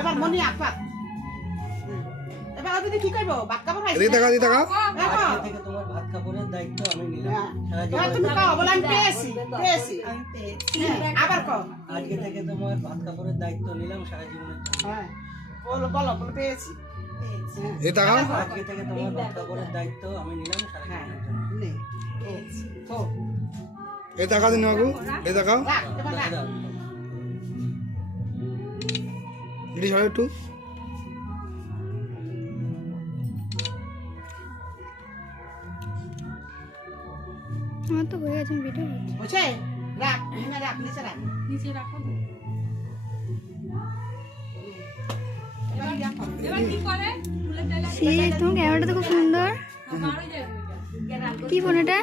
এবার মনি আপাত এবার দিদি কি কইবো ভাত খাবার খাইছে এদিকে তাকাও আজকে থেকে তোমার ভাত খাবারের দায়িত্ব আমি নিলাম সারা এবার জীবন তুমি খাও বলে আমি পেয়েছি আবার কও আজকে থেকে তোমার ভাত খাবারের দায়িত্ব নিলাম সারা জীবনের জন্য। হ্যাঁ বলো বলো বলো পেয়েছি এ তাকাও আজকে থেকে তোমার ভাত খাবারের দায়িত্ব আমি নিলাম সারা হ্যাঁ জীবনের জন্য। নে পেয়েছি তো এ তাকাও দিন বাবু এ তাকাও রাখ এবার রাখ দাও। এটি সবাই একটু আমার তো হয়ে গেছে ভিডিও হচ্ছে বুঝছে রাখ এখানে রাখ নিচে রাখ নিচে রাখো এবার ইয়া করো। এবার কি করে ফুলের ডালা সেই তোমার ক্যামেরাটা তো খুব সুন্দর বাড়ি যাবে কি ফোন এটা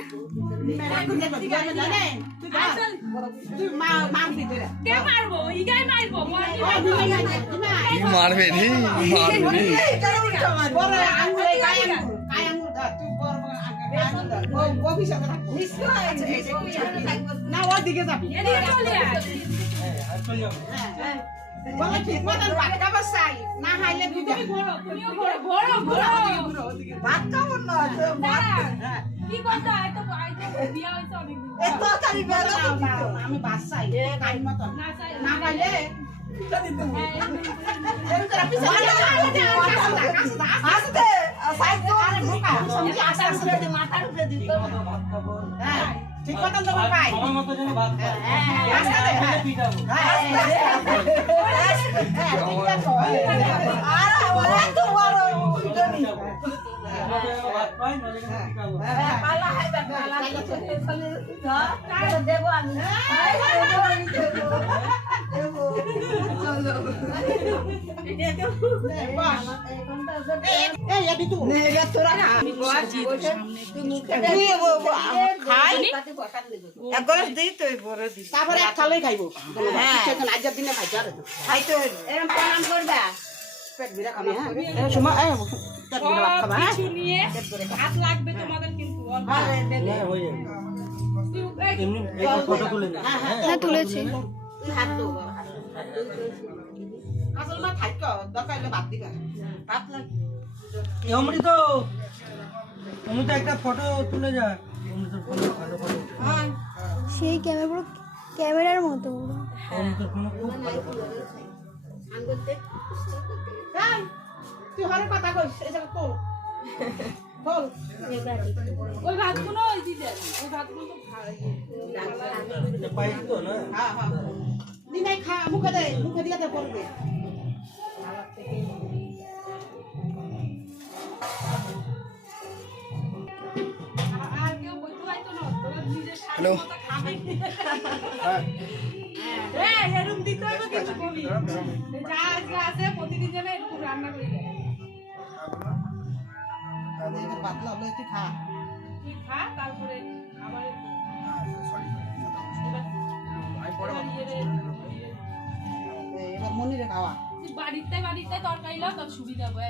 রাখ দেব দিবে জানে তুই বল আসল তুই মা মারবি ধরে কে মারবো ইগাই মারবো ও দিবে না মারবে নি মারবে নি বড় আঙ্গুল গায় আঙ্গুল ধর তুই বড় আঙ্গুল ধর ও বিশাল রাখবো না ওর দিকে যাবি এদিকে চলে আয় হ্যাঁ, আর চলে যাবো। বলে ঠিক মতন ভাত খাবার চাই না খাইলে বিদে তুমিও ঘোরো ঘোরো ভাত খাবো না দাঁড়া। কি করতে হয় তো বিয়া হইছে অনেকদিন আমি ভাত চাই টাইম মতন না চাই না খাইলে ঠিকমতো ভাত খাবো। ঠিক মতন তোমার পাই সময় মতো যেন ভাত খাও। আস্তে দে, হ্যাঁ। পিটাবো। পিটাবো। সময় মতো যেন ভাত পাই, নইলে কিন্তু পিটাবো। তারপরে এক থালাই খাইবো আজকের দিনে খাইতে আর খাইতে পেট ভিড়া খাবি হ্যাঁ এই সময় পেট ভিড়া ভাত খাবা হ্যাঁ কিছু নিয়ে হাত লাগবে তোমাদের কিন্তু অল্প। হ্যাঁ, হয়ে যাবে। এমনি একটা ফটো তুলে নিই। হ্যাঁ, হ্যাঁ তুলেছি আসল মা খাইতো দরকার হলে ভাত দিবা ভাত লাগবে এই অমৃত অমৃত একটা ফটো তুলে যা অমৃতর ফটো ভালো ফটো সেই ক্যামেরা পুরো ক্যামেরার মতো পুরো অমৃতর ফটো খুব ভালো ফটো এই তুই হরে কথা কইস এসব তোল তোল ওই ভাতগুলো ওই দিদি ওই ভাতগুলো তো ভালো এটা পাইছি তো না হ্যাঁ হ্যাঁ নিনাই খা মুখে দে মুখে দিয়ে দে পড়বে আর কেউ বলতে পারতো না তোরা নিজের হ্যালো খাবে এরকম দিতে হবে কিছু কবি যা আজকে আছে প্রতিদিন যেন এরকম রান্না করে দেয় এবার পাতলা হলে তুই খা তুই খা তারপরে আবার এবার মনিরে খাওয়া তুই বাড়িতে তরকারি লাও তোর সুবিধা হবে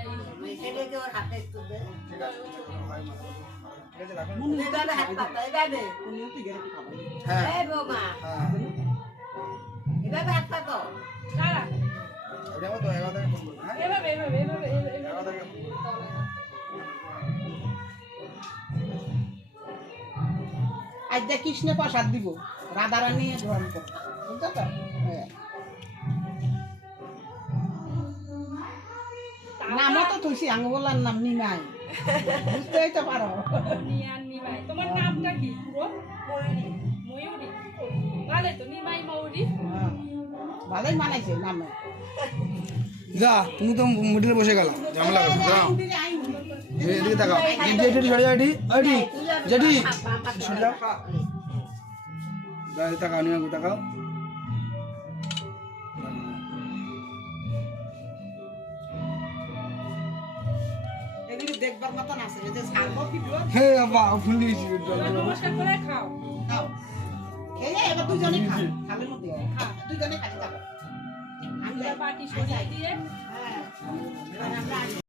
মনিও তুই গেলে তুই খাবা হ্যাঁ দাঁড়া এটাও তো 11 থেকে ফোন করব হ্যাঁ এভাবে 11 থেকে আজ দেখ কৃষ্ণে প্রসাদ দিব রাধারানী গ্রহণ করতে বুঝছো তো হ্যাঁ। নামও তো তুলসী আঙ্গ বলার নাম নিমাই বুঝতেই তো পারো নিয়ান নিমাই তোমার নামটা কি পুরো ময়ূরী ভালো তো নিমাই ময়ূরী হ্যাঁ। ভালোই মানাইছে নামে যা তুমি তো মিডিলে বসে গেল ঝামেলা করো যাও এদিকে তাকাও এটি সরে যাও এটি যেটি সরে যাও দাঁড়িয়ে তাকাও নিয়ে তাকাও এগুলি দেখবার মতো না আছে এই যে ছাড়বো ভিডিও হে বাবা ফুল দিয়েছি এবার নমস্কার করে খাও খাও খেয়ে এবার দুজনে খাও থালের মধ্যে দুজনে খাতে থাকো আমি এবার বাটি সরিয়ে দিয়ে হ্যাঁ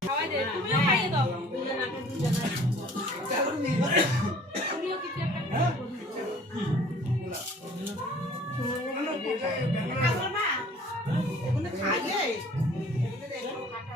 খাওয়াই দে তুমিও খাইয়ে দাও তুমিও কিছু একটা খাও। খাবো না এগুলো খাইয়ে এগুলো দেখো খাটা